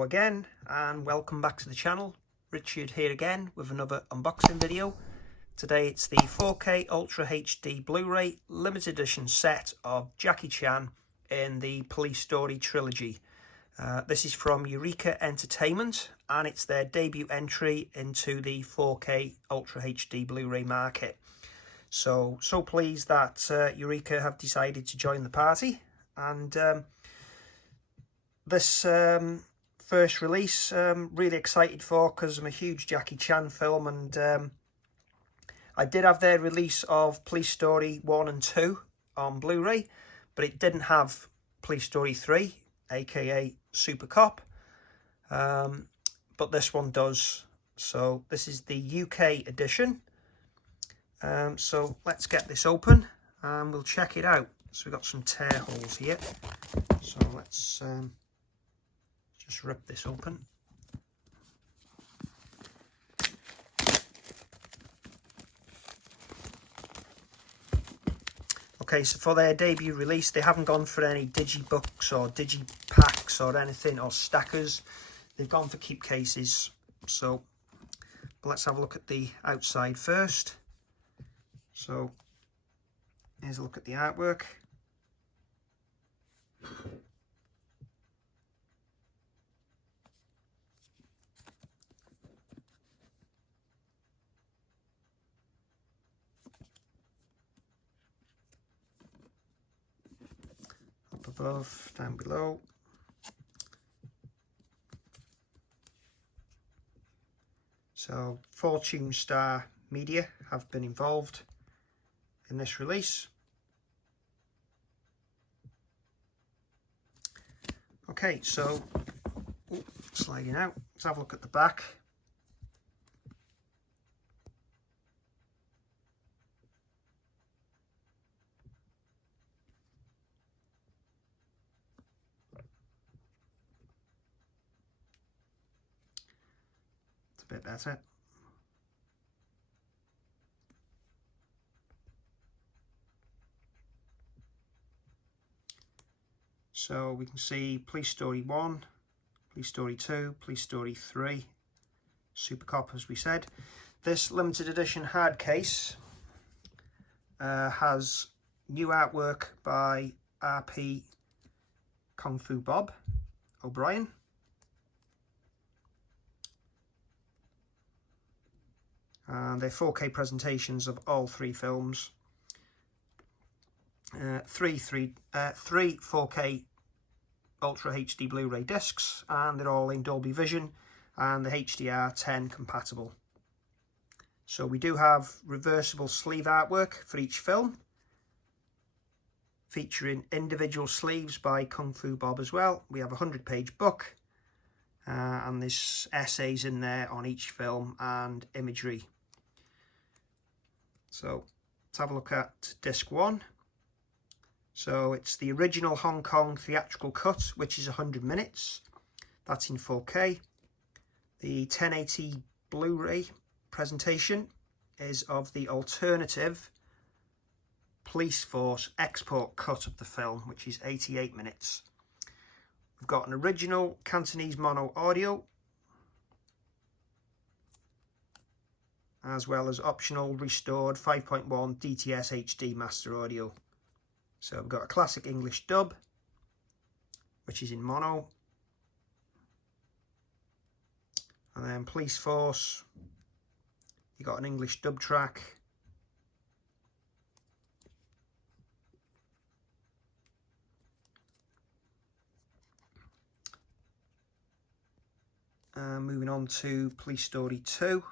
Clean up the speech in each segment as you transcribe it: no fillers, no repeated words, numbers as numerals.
Hello again and welcome back to the channel. Richard here again with another unboxing video. Today it's the 4K Ultra HD Blu-ray limited edition set of Jackie Chan in the Police Story Trilogy. This is from Eureka Entertainment and it's their debut entry into the 4K Ultra HD Blu-ray market. So pleased that Eureka have decided to join the party, and this first release really excited for, because I'm a huge Jackie Chan film, and I did have their release of Police Story 1 and 2 on Blu-ray, but it didn't have Police Story 3, aka Super Cop, but this one does. So this is the UK edition. So let's get this open and we'll check it out. So we've got some tear holes here, so let's just rip this open. Okay, so for their debut release, they haven't gone for any digibooks or digipacks or anything, or stackers. They've gone for keep cases. So let's have a look at the outside first. So here's a look at the artwork. Up above, down below. So Fortune Star Media have been involved in this release. Okay, so sliding out, let's have a look at the back. It's a bit better. So we can see Police Story 1, Police Story 2, Police Story 3, Super Cop, as we said. This limited edition hard case has new artwork by RP Kung Fu Bob O'Brien. And they're 4K presentations of all three films. Three 4K Ultra HD Blu-ray discs, and they're all in Dolby Vision and the HDR10 compatible. So we do have reversible sleeve artwork for each film, featuring individual sleeves by Kung Fu Bob as well. We have a 100-page book, and there's essays in there on each film and imagery. So let's have a look at disc 1. So it's the original Hong Kong theatrical cut, which is 100 minutes. That's in 4K. The 1080 Blu-ray presentation is of the alternative Police Force export cut of the film, which is 88 minutes. We've got an original Cantonese mono audio, as well as optional restored 5.1 DTS HD master audio. So we've got a classic English dub, which is in mono. And then Police Force, you got an English dub track. Moving on to Police Story 2.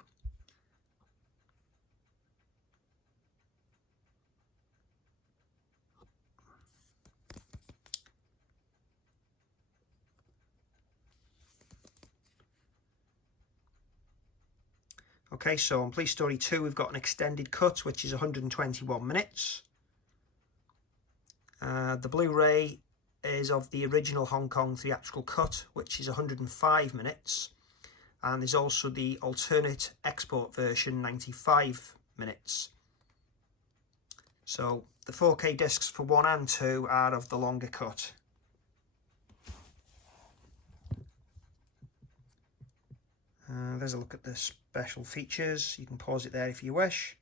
Okay, so on Police Story 2 we've got an extended cut, which is 121 minutes. The Blu-ray is of the original Hong Kong theatrical cut, which is 105 minutes. And there's also the alternate export version, 95 minutes. So the 4K discs for 1 and 2 are of the longer cut. There's a look at the special features. You can pause it there if you wish.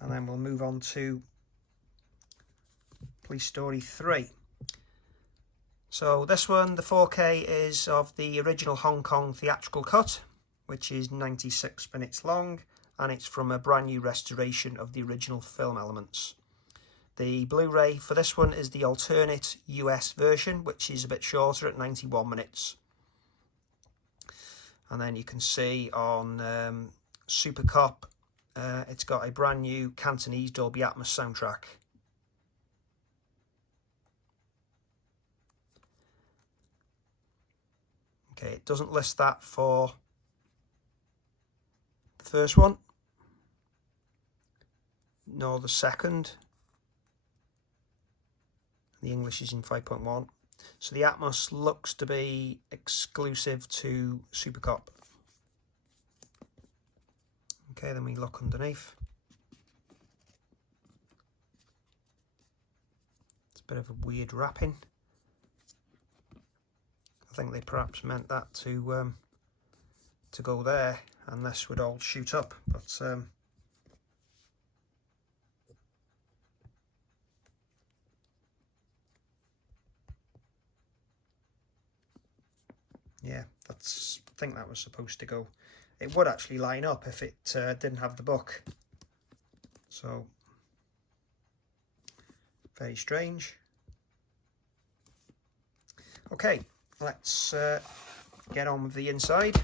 And then we'll move on to Police Story 3. So this one, the 4K is of the original Hong Kong theatrical cut, which is 96 minutes long, and it's from a brand new restoration of the original film elements. The Blu-ray for this one is the alternate US version, which is a bit shorter at 91 minutes. And then you can see on Super Cop, it's got a brand new Cantonese Dolby Atmos soundtrack. Okay, it doesn't list that for the first one, nor the second. The English is in 5.1. So the Atmos looks to be exclusive to Super Cop. Okay, then we look underneath. It's a bit of a weird wrapping. I think they perhaps meant that to go there, and this would all shoot up, but yeah, I think that was supposed to go. It would actually line up if it didn't have the book. So, very strange. Okay, let's get on with the inside.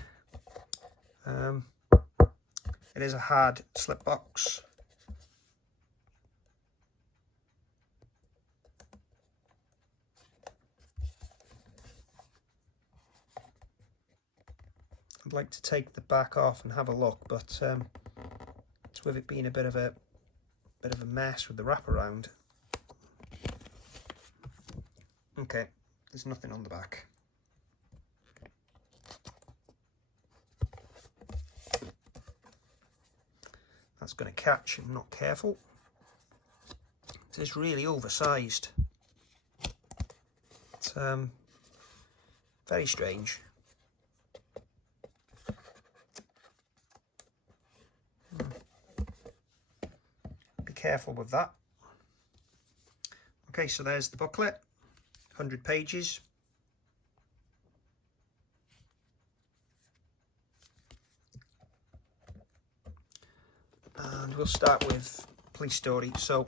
It is a hard slip box. I'd like to take the back off and have a look, but it's with it being a bit of a mess with the wraparound. Okay, there's nothing on the back. That's going to catch if I'm not careful. It is really oversized. It's very strange. Be careful with that. Okay, so there's the booklet, 100 pages. And we'll start with Police Story. So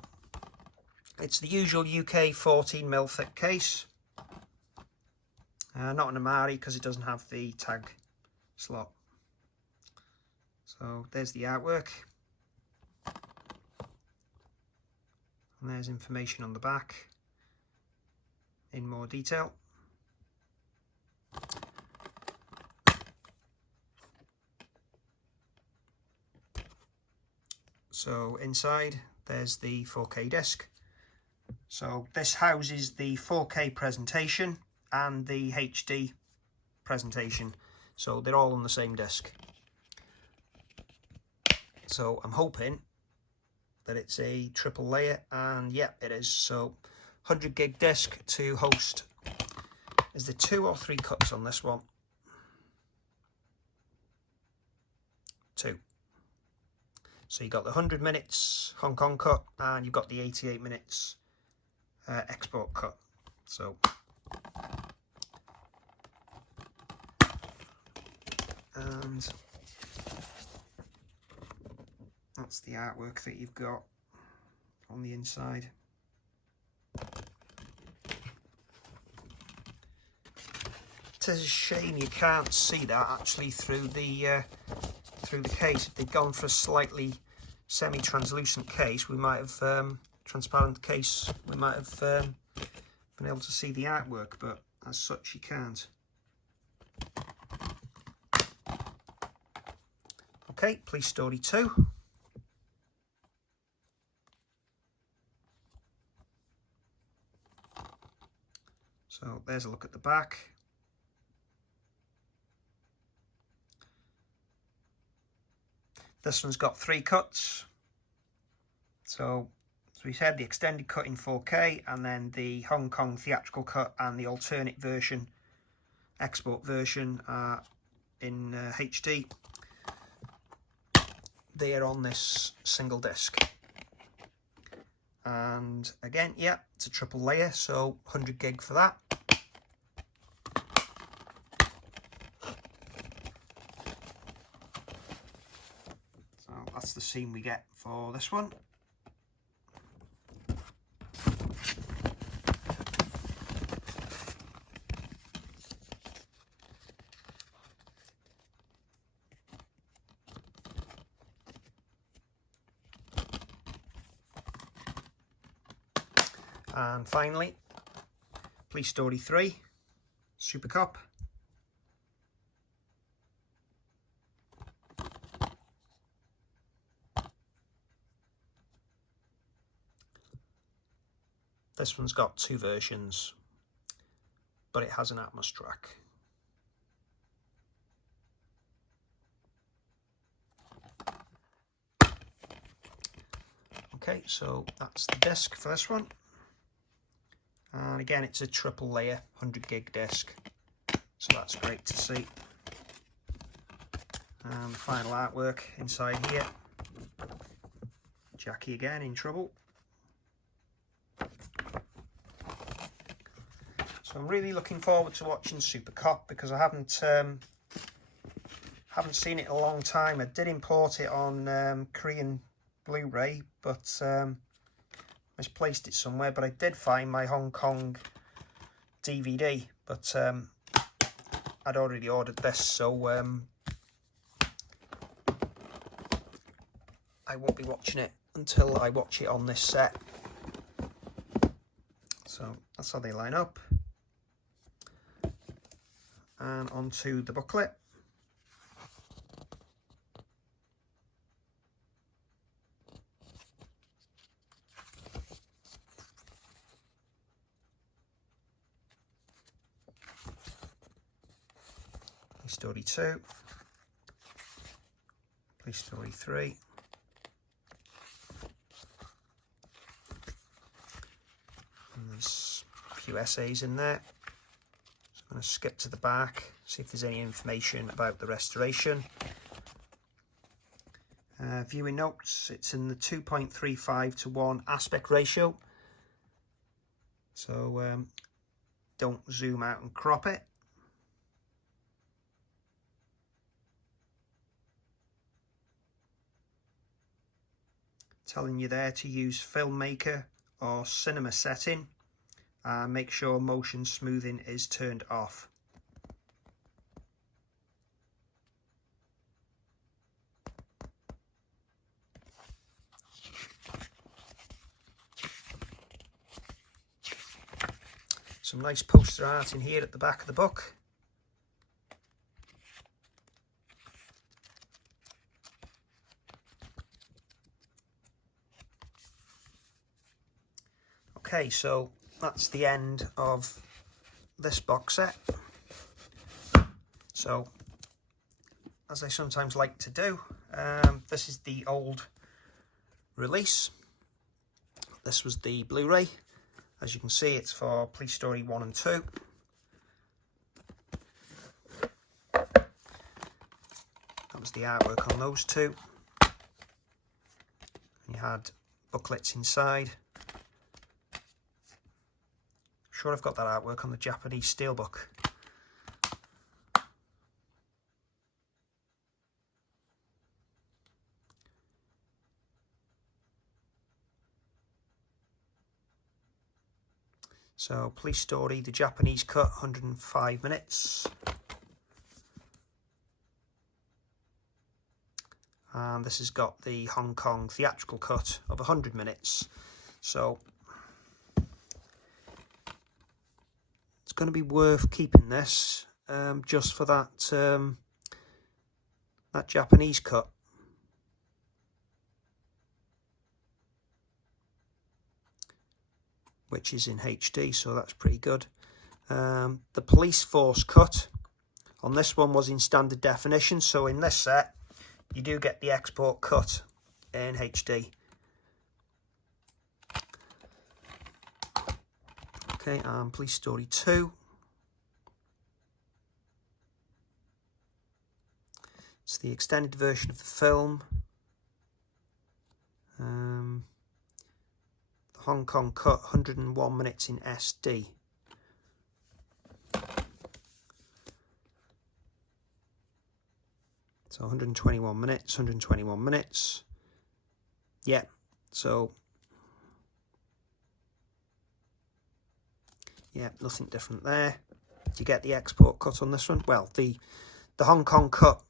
it's the usual UK 14mm thick case. Not an Amari because it doesn't have the tag slot. So there's the artwork. And there's information on the back in more detail. So inside there's the 4K disc. So this houses the 4K presentation and the HD presentation. So they're all on the same disc. So I'm hoping that it's a triple layer, and yeah, it is. So 100 gig disc to host. Is there 2 or 3 cuts on this one? 2. So you got the 100 minutes Hong Kong cut, and you've got the 88 minutes export cut. So and that's the artwork that you've got on the inside. It's a shame you can't see that actually through the case. If they'd gone for a slightly semi-translucent case, we might have transparent case. We might have been able to see the artwork, but as such, you can't. Okay, Police Story 2. So there's a look at the back. This one's got 3 cuts. So as we said, the extended cut in 4K, and then the Hong Kong theatrical cut and the alternate version export version are in HD. They are on this single disc. And again, yeah, it's a triple layer, so 100 gig for that. So that's the scene we get for this one. And finally, Police Story 3, Super Cop. This one's got two versions, but it has an Atmos track. Okay, so that's the disc for this one. And again, it's a triple layer 100 gig disc, so that's great to see. And the final artwork inside here, Jackie again in trouble. So I'm really looking forward to watching Super Cop, because I haven't seen it in a long time. I did import it on Korean Blu-ray, but misplaced it somewhere. But I did find my Hong Kong DVD, but I'd already ordered this, so I won't be watching it until I watch it on this set. So that's how they line up. And onto the booklet. Police Story 2, Police Story 3, and there's a few essays in there. So I'm going to skip to the back, see if there's any information about the restoration. Viewing notes, it's in the 2.35:1 aspect ratio, so don't zoom out and crop it. Telling you there to use Filmmaker or Cinema setting, and make sure motion smoothing is turned off. Some nice poster art in here at the back of the book. Okay, so that's the end of this box set. So, as I sometimes like to do, this is the old release. This was the Blu-ray. As you can see, it's for Police Story 1 and 2. That was the artwork on those two. You had booklets inside. Sure, I've got that artwork on the Japanese steelbook. So, Police Story, the Japanese cut, 105 minutes. And this has got the Hong Kong theatrical cut of 100 minutes. So, it's going to be worth keeping this just for that that Japanese cut. Which is in HD, so that's pretty good. The police force cut on this one was in standard definition, so in this set you do get the export cut in HD. Okay, Police Story 2. the extended version of the film, the Hong Kong cut, 101 minutes in SD. So 121 minutes, 121 minutes. Yeah, so yeah, nothing different there. Do you get the export cut on this one? Well, the Hong Kong cut,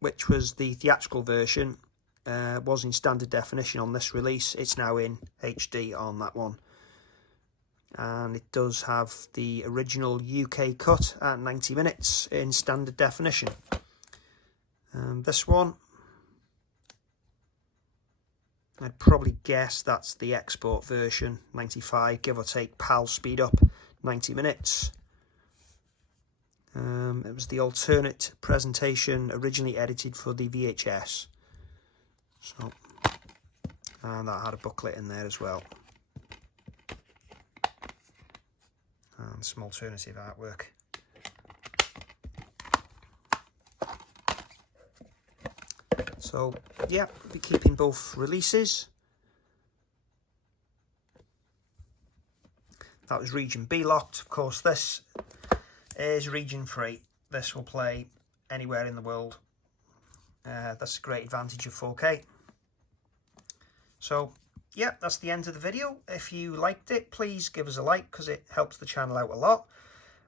which was the theatrical version, was in standard definition on this release. It's now in HD on that one. And it does have the original UK cut at 90 minutes in standard definition. This one, I'd probably guess that's the export version, 95, give or take, PAL speed up, 90 minutes. It was the alternate presentation originally edited for the VHS. So, and that had a booklet in there as well. And some alternative artwork. So, yeah, we'll be keeping both releases. That was region B locked. Of course, this is region free. This will play anywhere in the world. That's a great advantage of 4K. So, yeah, that's the end of the video. If you liked it, please give us a like, because it helps the channel out a lot.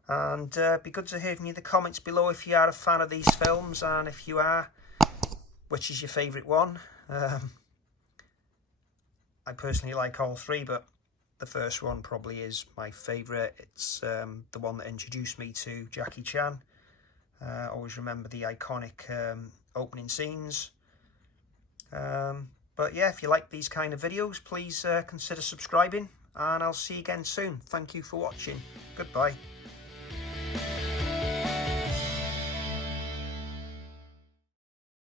And it'd be good to hear from you in the comments below if you are a fan of these films, and if you are, which is your favourite one. I personally like all three, but the first one probably is my favourite. It's the one that introduced me to Jackie Chan. Always remember the iconic opening scenes. But yeah, if you like these kind of videos, please consider subscribing, and I'll see you again soon. Thank you for watching. Goodbye.